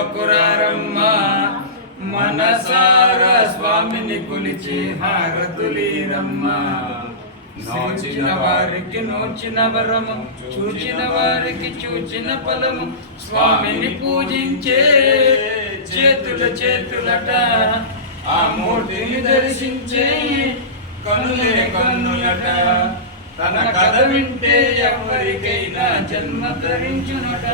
సేవకురారమ్మ మనసార స్వామిని కొలిచి హారతులీరమ్మా. నోచిన వారికి నోచిన వరము చూచిన వారికి చూచిన ఫలము స్వామిని పూజించే చేతుల చేతులట. ఆ మూర్తిని దర్శించే కనులే కన్నులట తన కథ వింటే ఎవరికైనా జన్మ ధరించునట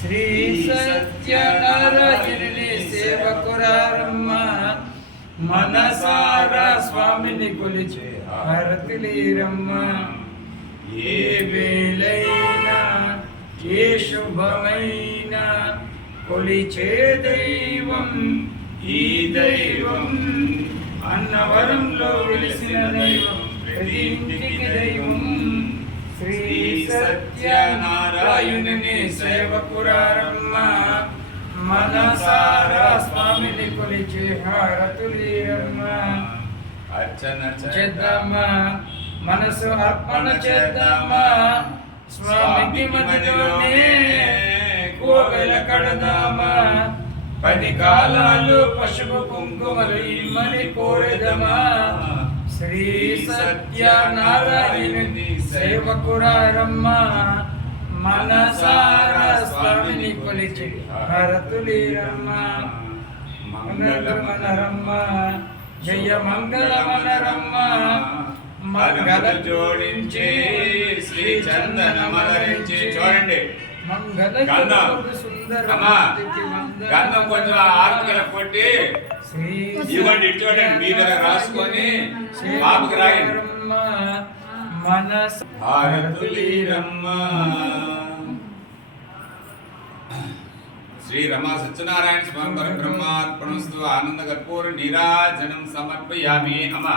శ్రీ సత్యనారాయణుని సేవకురారమ్మ మనసారా స్వామిని కొలిచే హారతిలీరమ్మ ఏ వేళైనా ఏ శుభమైనా కొలిచే దైవం ఈ దైవం అన్నవరంలో వెలిసిన దైవం. ప్రతి సత్యనారాయణుని సేవకురారమ్మ. మనసారా స్వామిని కొలిచి హారతులీరమ్మ. అర్చన చేద్దామా? మనసు అర్పణ చేద్దామా? స్వామికి మదిలోనే కోవెల కడదామా? పది కాలాలు పశువు కుంకుమలు ఇమ్మని కోరెదమా? శ్రీ సత్యనారాయణుని సేవకురారమ్మ మనసారా స్వామిని కొలిచి హరతులీరమ్మ మంగళమనరమ్మ జయ మంగళమనరమ్మ మంగళ జోడించి శ్రీ చందనమలరించి చూడండి మంగళ గంధం. కొంచెం ఆకుల కొట్టి ఇవ్వండి ఇటు చూడండి మీ దగ్గర రాసుకొని బాబుకి రాయండి. సేవకురారమ్మ మనస హారతులీరమ్మ శ్రీ రమా సత్యనారాయణ స్వామి పరబ్రహ్మార్పణస్తు ఆనంద కర్పూర నీరాజనం సమర్పయామి. అమ్మ.